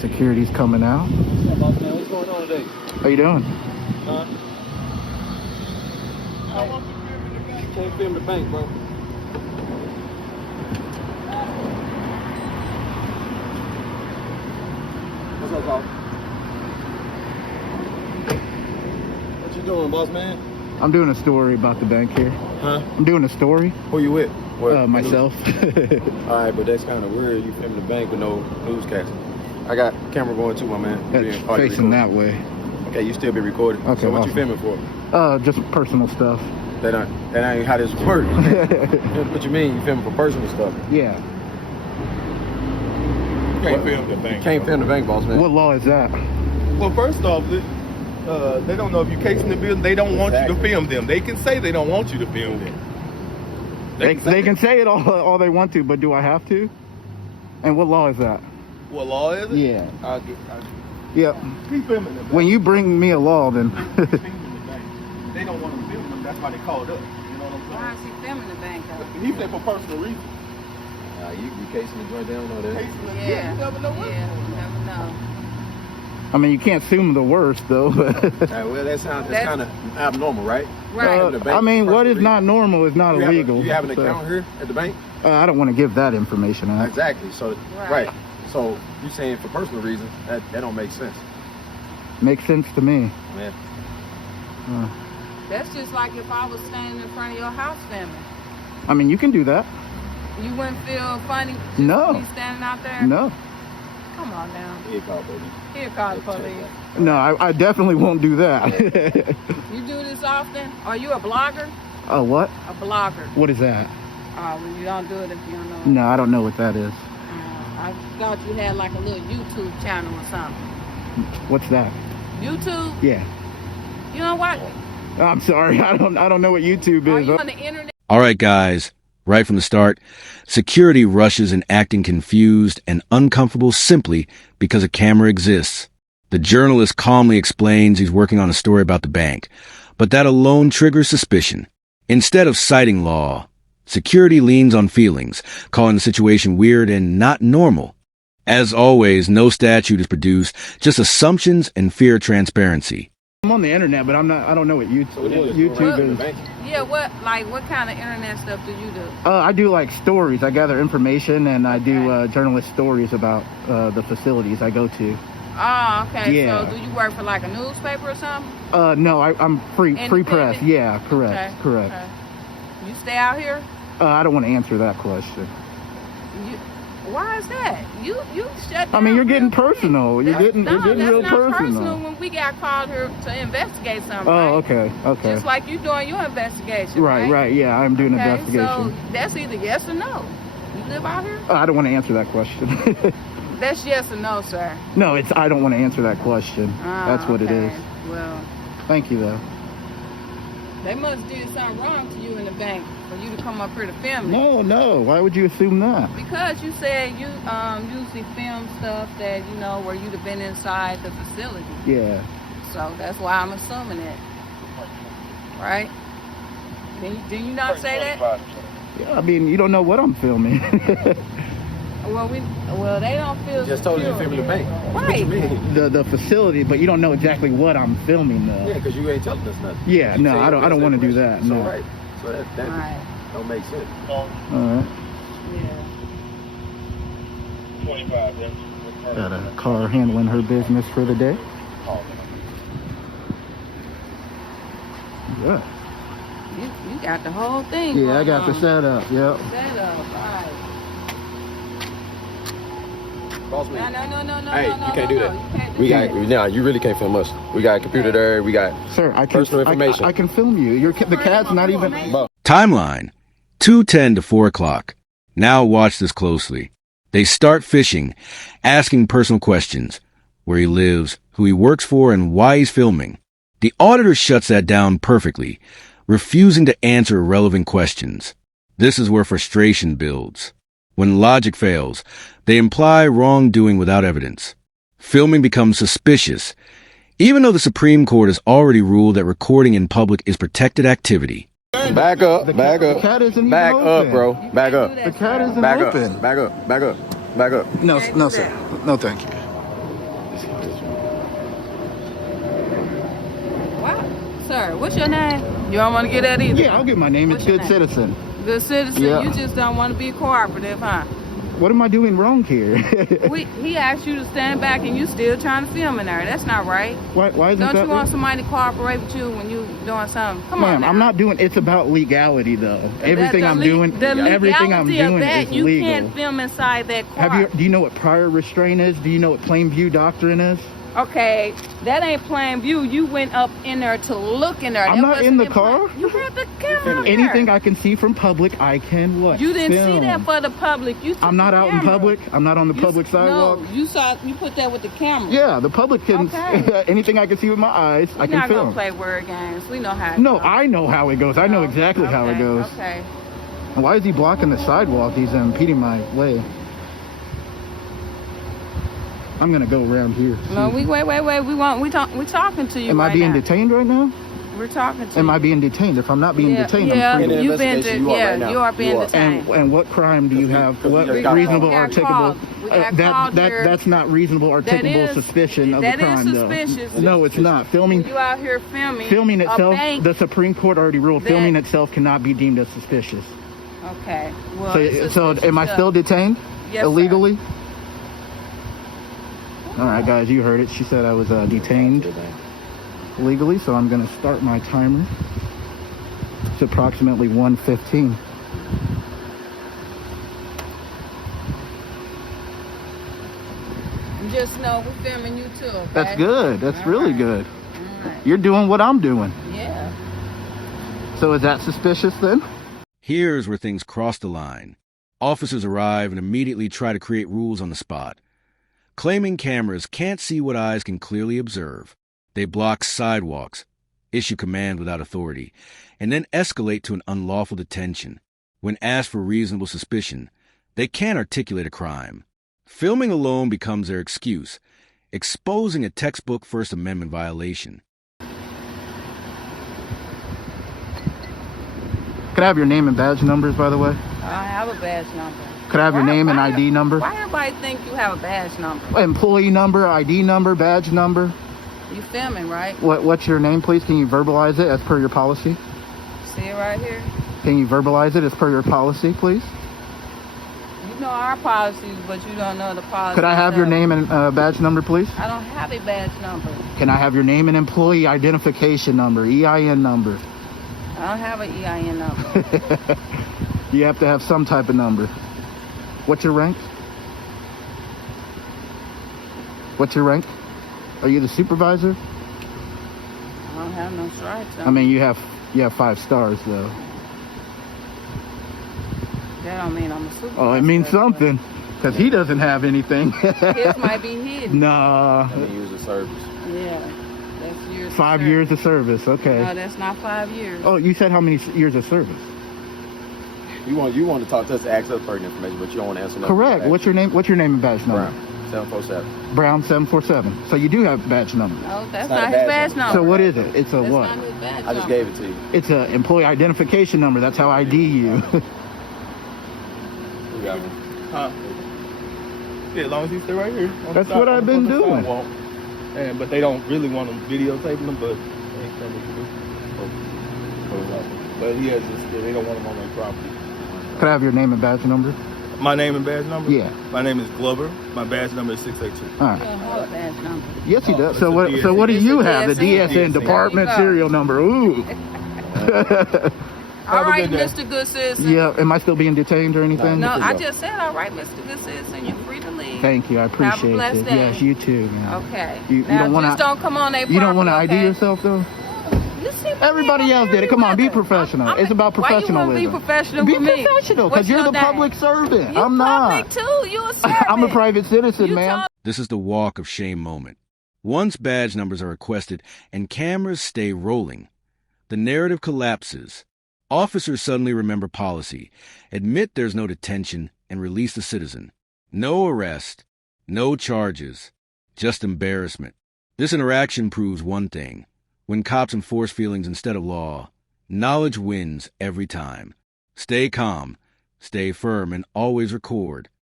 Security's coming out. What's going on today? How you doing? Huh? Can't film the bank, bro. What's up, boss? What you doing, boss man? I'm doing a story about the bank here. Huh? I'm doing a story. Who you with? Myself. Alright, but that's kind of weird. You filming the bank with no newscast. I got camera going too, my man. It's facing that way. Okay, you still be recording. Okay, so what awesome. you filming for? Just personal stuff. That ain't how this works. What you mean? You filming for personal stuff? Yeah. You can't film the bank. Can't film the bank, boss man. What law is that? Well, first off, they don't know if you're casing the building. They don't want you to film them. They can say they don't want you to film them. They can say it all they want to, but do I have to? And what law is that? What law is it? Yeah. Yep. Yep. Keep filming them. When you bring me a law, then They don't want to film them. That's why they called us. You know what I'm Why is he filming the bank saying? though? He said for personal reasons. You casing the joint down on that? Yeah. You never know what. Yeah, you never know. I mean, you can't assume the worst, though. Well, that's kind of abnormal, right? Right. I mean, what is not normal is not illegal. You have an so, account here at the bank? I don't want to give that information out. Exactly. So, Right. So you saying for personal reasons that don't make sense? Makes sense to me. Man. That's just like if I was standing in front of your house filming. I mean, you can do that. You wouldn't feel funny just No. me standing out there? No. Come on now. Here call, baby. Here, call the police. No, I definitely won't do that. You do this often? Are you a blogger? What? A blogger. What is that? Well, you don't do it if you don't know. No, I don't know what that is. I thought you had like a little YouTube channel or something. What's that? YouTube? Yeah. You know what? I'm sorry. I don't know what YouTube Are is. you on the internet? All right, guys. Right from the start, security rushes in acting confused and uncomfortable simply because a camera exists. The journalist calmly explains he's working on a story about the bank, but that alone triggers suspicion. Instead of citing law, security leans on feelings, calling the situation weird and not normal. As always, no statute is produced, just assumptions and fear transparency. I'm on the internet, but I don't know what YouTube is. Yeah, what kind of internet stuff do you do? I do like stories. I gather information and I do journalist stories about the facilities I go to. Oh, okay. Yeah. So do you work for like a newspaper or something? No, I'm free press. Independent? Yeah, correct. Okay, Correct. okay. You stay out here? I don't want to answer that question. Why is that? You shut down. I mean, you're getting real quick. personal. You're getting real that's not personal. when we got called here to investigate something. Oh, right? okay. Just like you doing your investigation. Right. Yeah, I'm doing Okay, investigation. So that's either yes or no. You live out here? I don't want to answer that question. That's yes or no, sir. No, I don't want to answer that question. That's what it is. Well, Thank you, though. they must have did something wrong to you in the bank for you to come up here to film it. No. Why would you assume that? Because you said you usually film stuff that, where you'd have been inside the facility. Yeah. So that's why I'm assuming it. Right? Do you not say that? Yeah, I mean, you don't know what I'm filming. Well, they don't feel Just told you secure. filming the bank. Right. What you mean? the facility, but you don't know exactly what I'm filming, though. Yeah, because you ain't telling us nothing. Yeah, You no, say I don't want to do that. So No. right. So that Right. don't make sense. All right. Yeah. 25, yeah. Got a car handling her business for the day. Yeah. You got the whole thing. Yeah, I going got the on. setup. Yep. Set up, right. Boss man. No. Hey, you can't do that. You can't do We that. got you really can't film us. We got a computer there. We got Sir, I can personal information. I can film you. The cat's not even. Timeline, 2:10 to 4 o'clock. Now watch this closely. They start fishing, asking personal questions. Where he lives, who he works for, and why he's filming. The auditor shuts that down perfectly, refusing to answer irrelevant questions. This is where frustration builds. When logic fails, they imply wrongdoing without evidence. Filming becomes suspicious, even though the Supreme Court has already ruled that recording in public is protected activity. Back up. The cat isn't even Back open. up, bro. Back up. The cat isn't Back open. up. Back up. Back up. Back up. No, sir. No, thank you. sir. What's your name? You don't want to get that either? Yeah, I'll get my name. What's It's your Good name? Citizen. Good citizen. Yeah. You just don't want to be cooperative, huh? What am I doing wrong here? He asked you to stand back and you still trying to film in there. That's not right. Why isn't Don't that? you want somebody to cooperate with you when you doing something? Come on Ma'am, now. I'm not doing. It's about legality, though. Everything I'm doing is You legal. can't film inside that car. Do you know what prior restraint is? Do you know what plain view doctrine is? Okay, that ain't plain view. You went up in there to look in there. I'm not in the car. You had the camera there. Anything I can see from public, I can what? You didn't film. see that for the public. You took I'm not the out in camera. public. I'm not on the public sidewalk. No, you put that with the camera. Yeah, the public can. Okay. Anything I can see with my eyes, I We're can not film. gonna play word games. We know how. No, I know how it goes. I know exactly how it goes. Okay. And why is he blocking the sidewalk? He's impeding my way. I'm gonna go around here. No, wait. We talking to you. Am I being detained right now? We're talking to you. Am I being detained? If I'm not being detained, yeah, I'm free. In the investigation, you are right now. you are being You are. detained. And what crime do you have? What We got reasonable, called. articulable? We got called here. That's not reasonable, articulable is- suspicion of a that is crime, suspicious. though. No, it's not. Filming You out here filming itself. a bank. The Supreme Court already ruled that- filming itself cannot be deemed as suspicious. Okay. Well, it's So suspicious am I still stuff. detained Yes, sir. illegally? All right, guys, you heard it. She said I was detained legally, so I'm going to start my timer. It's approximately 1:15. Just know we're filming you too. Okay? That's good. That's All really right. good. All right. You're doing what I'm doing. Yeah. So is that suspicious then? Here's where things cross the line. Officers arrive and immediately try to create rules on the spot. Claiming cameras can't see what eyes can clearly observe, they block sidewalks, issue command without authority, and then escalate to an unlawful detention. When asked for reasonable suspicion, they can't articulate a crime. Filming alone becomes their excuse, exposing a textbook First Amendment violation. Could I have your name and badge numbers, by the way? I don't have a badge number. Could I have your name and ID number? Why everybody think you have a badge number? Employee number, ID number, badge number. You filming, right? What's your name, please? Can you verbalize it as per your policy? See it right here? Can you verbalize it as per your policy, please? You know our policies, but you don't know the policy. Could I have your name and badge number, please? I don't have a badge number. Can I have your name and employee identification number, EIN number? I don't have an EIN number. You have to have some type of number. What's your rank? What's your rank? Are you the supervisor? I don't have no stripes on. I mean, you have 5 stars, though. That don't mean I'm a supervisor. Oh, it means something, because he doesn't have anything. His might be hidden. Nah. Let me use the service. Yeah. That's years. 5 years of service, okay. No, that's not 5 years. Oh, you said how many years of service? You want to talk to us, ask us pertinent information, but you don't want to answer nothing. Correct. What's your name? What's your name and badge number? Brown, 747. Brown 747. So you do have badge number. No, that's not not a his badge badge number. number. So what is it? It's a That's what? not his badge I just number. gave it to you. It's a employee identification number. That's how I ID you. You got me. Huh? Yeah, as long as you stay right here. on the That's what I've been on the doing. sidewalk. But they don't really want them videotaping them, but they ain't something we can do. But yeah, they don't want them on their property. Could I have your name and badge number? My name and badge number? Yeah. My name is Glover. My badge number is 682. All You right. don't have a badge number. Yes, he Oh, does. it's So a what? DSN. So what do It's you a have? The DSN. DSN department There you go. serial number. Ooh. All a right, good day. Mr. Good Citizen. Yeah. Am I still being detained or anything? No, There you I go. just said, all right, Mr. Good Citizen, you're free to leave. Thank you. I appreciate blessed it. day. Yes, you too. Man. Okay. You now, don't wanna- just don't come on their property. You don't want to ID okay? yourself though? You see my Everybody name else on did it. Come on, be everything. professional. It's about Why you professionalism. want to be professional Be with me? professional, What's because you're your the name? public servant. You I'm not. public too. You a servant. I'm a private citizen, You ma'am. talk- This is the walk of shame moment. Once badge numbers are requested and cameras stay rolling, the narrative collapses. Officers suddenly remember policy, admit there's no detention, and release the citizen. No arrest, no charges, just embarrassment. This interaction proves one thing. When cops enforce feelings instead of law, knowledge wins every time. Stay calm, stay firm, and always record.